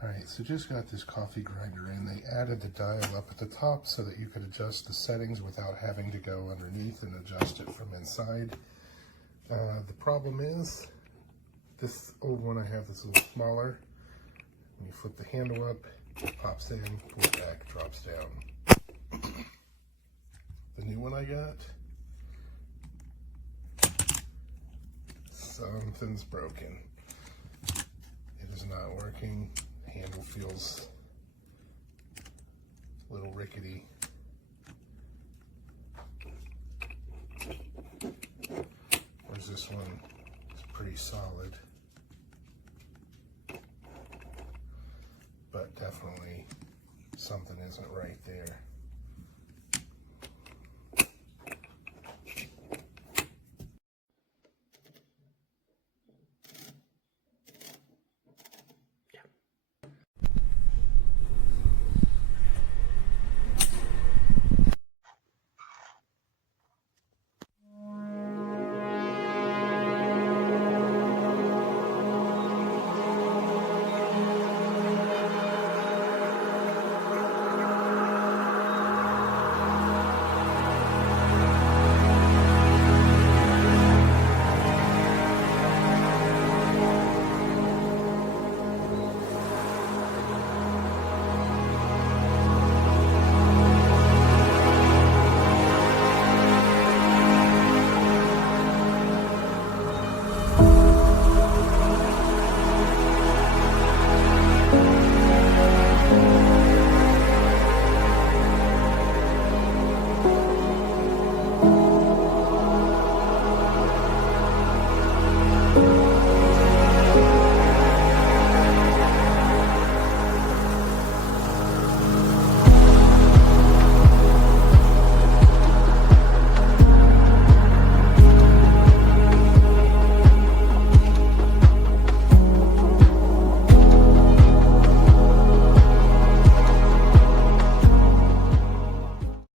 Alright, so just got this coffee grinder in. They added the dial up at the top so that you could adjust the settings without having to go underneath and adjust it from inside. The problem is, this old one I have is a little smaller. When you flip the handle up, it pops in, pull it back, drops down. The new one I got, something's broken. It is not working. The handle feels a little rickety. Whereas this one is pretty solid. But definitely something isn't right there.